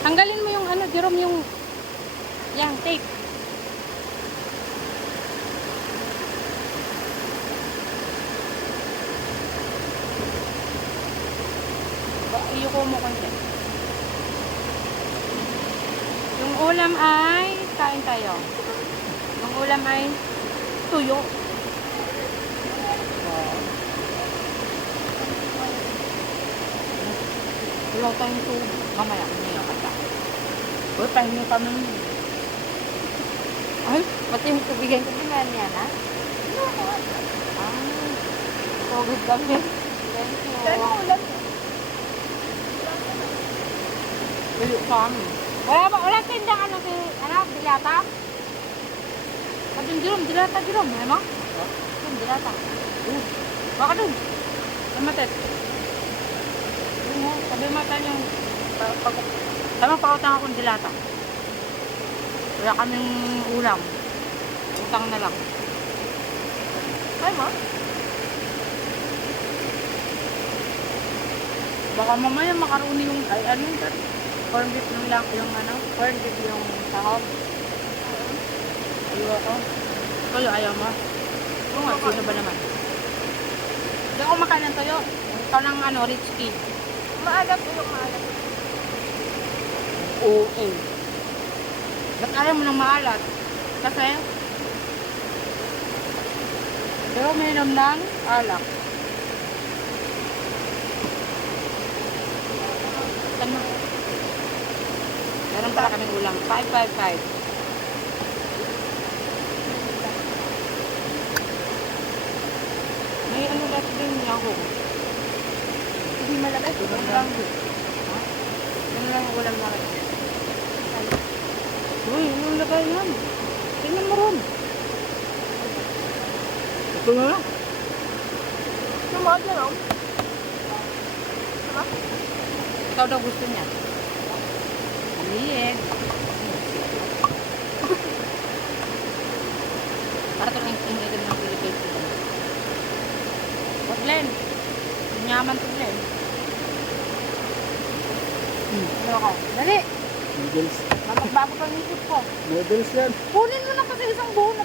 Tanggalin mo yung ano, Jerome, yung yang tape. Iyuko mo konti. Yung ulam ay kain tayo. Yung ulam ay tuyo. Wala tayong tubig. Mamaya, niya kata. Uy, pahingi kami. Ay, pati yung tubigan ko din niya na? Pogod kami. Thank you. Dahil mo ulam. Tuyo kami. Wala tindang ano si, dilata? Sabi yung Jerome, dilata Jerome. May mo? Yung dilata. Baka dun. Kamatet. Sabi mo tayo yung tama pautang akong dilata. Wala kaming ulam. Utang na lang. Ay mo? Baka mamaya makaruni yung ay ano yung corn beef lang yung ano, corn beef yung sahog. Ayoko. Kayo ayaw mo? Oo nga, sino ba naman? Hindi ako makain ng toyo. Ikaw ng ano, rich kid. Maalat o yung maalat? Oo eh. Ba't ayaw mo ng maalat? Kasi pero uminom ng alak. Saan mo? Meron pala kaming ulam. 555. May ano dati din niya ako. Hindi malamig. Ano lang. Ha? Ano lang ang ulam namin. Uy, anong lagay yan? Tingnan mo ron. Ito na lang. Sumod yan o. Sama? Ikaw daw gusto niya. Aliig. Para ito lang yung itim ng Philippines. Huwag Glenn. Nyaman to Glenn. Ano ka? Dali. Noodles. Magbago pa yung isip ko. Noodles yan. Kunin mo na kasi isang buo na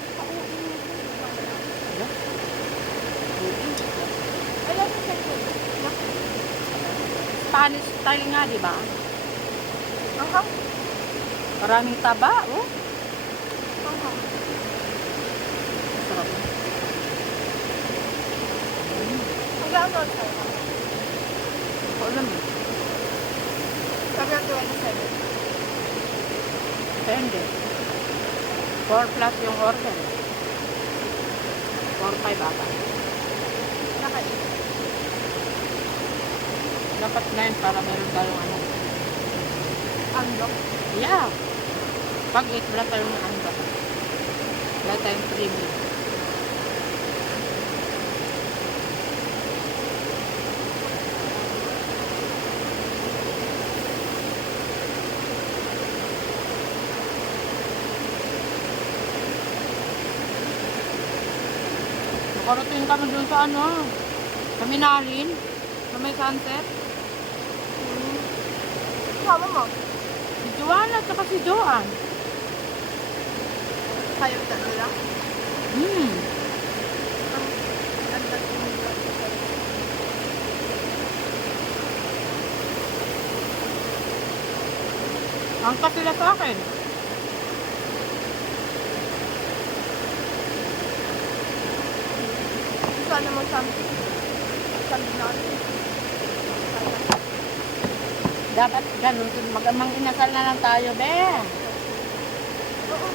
Alam mo sa ito. Spanish style nga, di ba? Aha. Maraming taba, oh. Aha. Sarap. Hanggang ano sa'yo? Ako alam eh. Sabi ang 27. Depende. 4 plus yung order. 4-5 ata. Nakain. Dapat 9 para meron tayong ano. Andok. Yeah. Pag 8, wala tayong ano. Wala tayong premium. Nakarating kami dun sa ano. Sa Minalin. Sa may sunset. Sama mo. Si Joanna at saka si Joanne. Kayo tatlo lang. Ang tatlo mo. Angkat sila sa akin. Sana mo something. Something natin. Dapat ganun. Magamang inasal na lang tayo, be. Oo.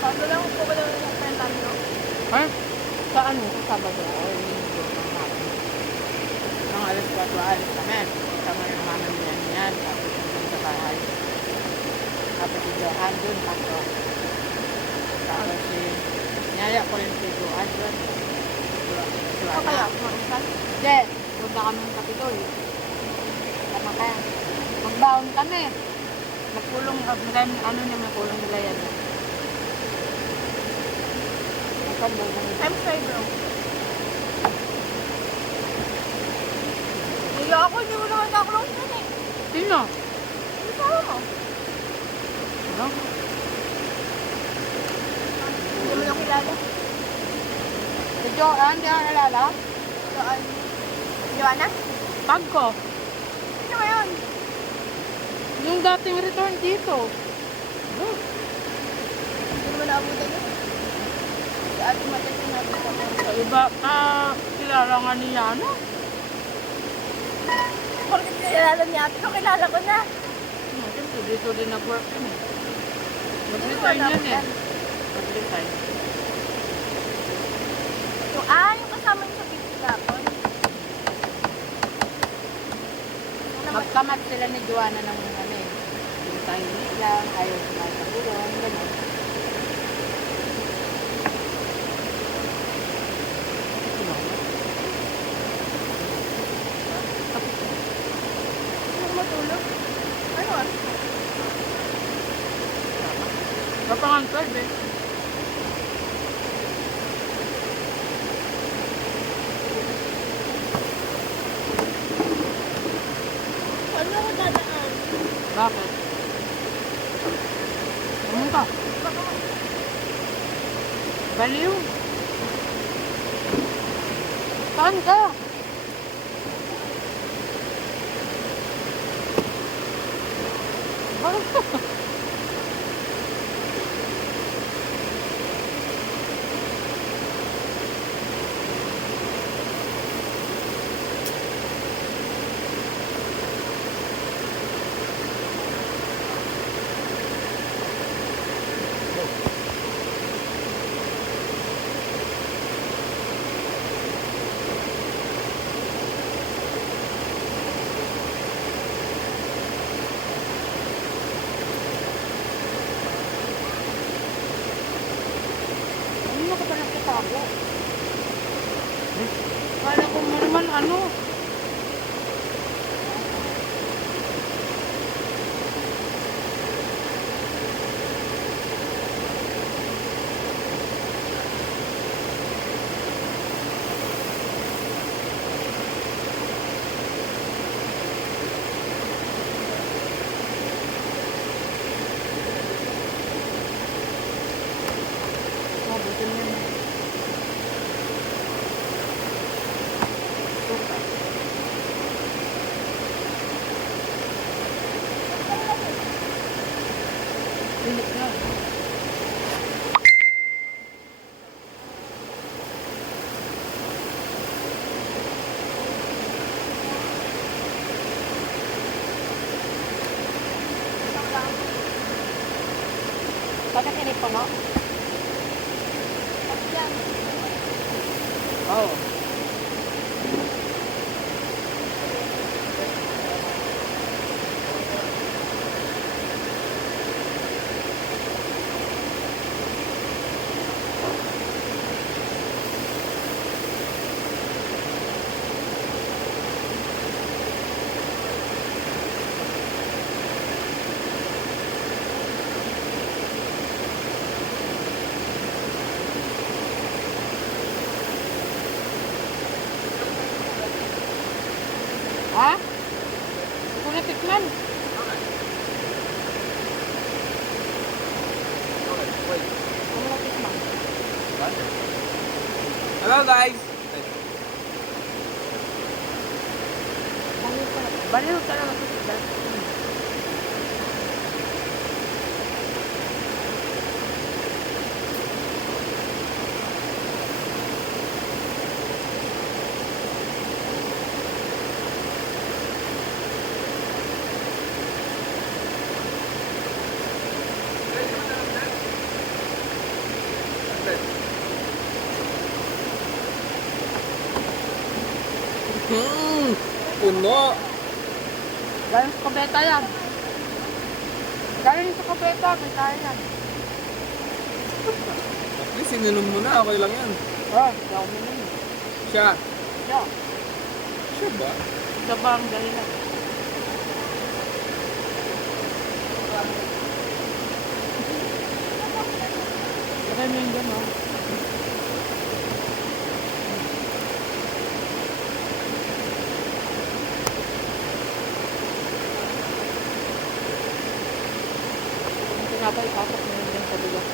Paano lang kung wala yung pentan no? Ha? Sa ano? Sa Sabado. O, linggo. Mga alas 4 alis kami. Kasama yung mama nila niyan. Tapos yung sa bahay. Tapos si Johan dun. Tapos si Nyaya ko rin si Johan dun. O kaya, mausap. Hindi. Punta kami ng Kapitol. Tama kaya. Magbaon kami. Magkulong. Ano niya may kulong nila yan. I'm sorry bro. Hindi ako, hindi mo naman nakulong yan eh. Sino? Yung sama mo. Ano? Hindi mo lang kilala. Si Joanne, di ako nalala? Doon. Joanna? Tag ko. Sino ba yun? Yung dating return dito. Hindi mo naabutan yun. Si Ate Matet yung nabutan ko. Sa iba, kilala nga ni Yana. Bakit kilala niya ate ko? Kilala ko na. Siyempre, dito din nag-work yun eh. Sino Nag-resign ba yun eh. nabutan? Nag-resign. Yung kasama niyo sa beauty lapon. Magkamat sila ni Joanna ng ano eh. Yung tahimik lang, ayaw kumain sa bulong, gano'n. Sino matulog? Ano ah? Kapangan 12 eh. Ano ako dadaan? Bakit? Pumunta. Baliw. Saan ka? Bakit? Ano ka pa nakitago? Kala ko mo naman ano? Mabuti mo yun. Suka. Pilit na. Bakit hindi puno? Yan. Oo. Ha? Hindi ko natikman. Hindi ko natikman. Hello guys! Baliw ka. Baliw ka lang sa sila. Puno! Galing sa kabeta yan. Galing sa kabeta. May kaya yan. At least ininom mo na, okay lang yan. Oh, hindi ako minum. Siya. Siya. Siya ba? Siya ba ang dahilan? Lagay mo yung gano'n. tinapay, pasok mo yun sa bigas.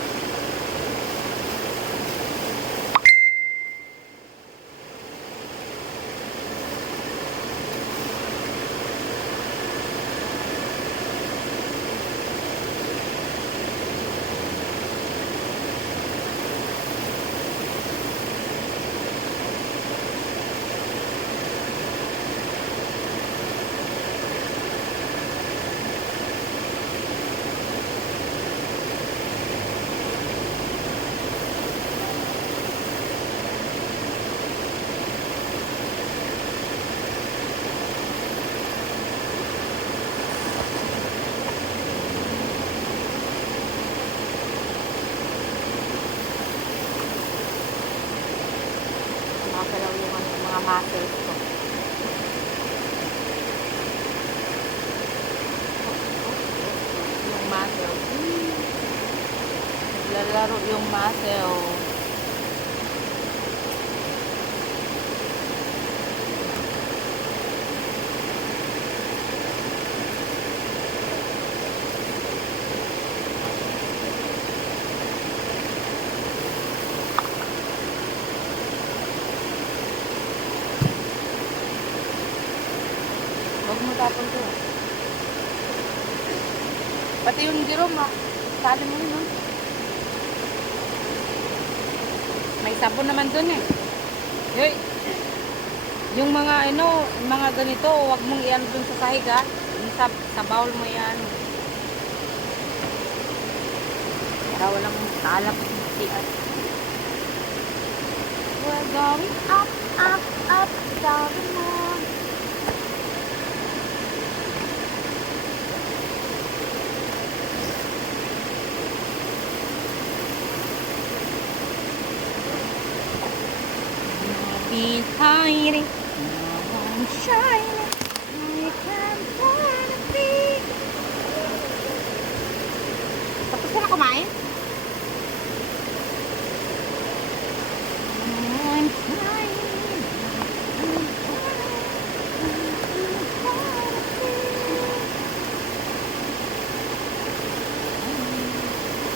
Nakakalaw yung mga muscles ko. Yung muscles. Naglalaro yung muscles. Huwag mo tapon to. Pati yung girom, sali mo yun, no? May sabon naman dun eh. Yoy, yung mga mga ganito, huwag mong iyan dun sa sahig ha. Yung sa bowl mo yan. Para walang talap siya. We're going up, up, up, down the moon. Be hiding, no one shining.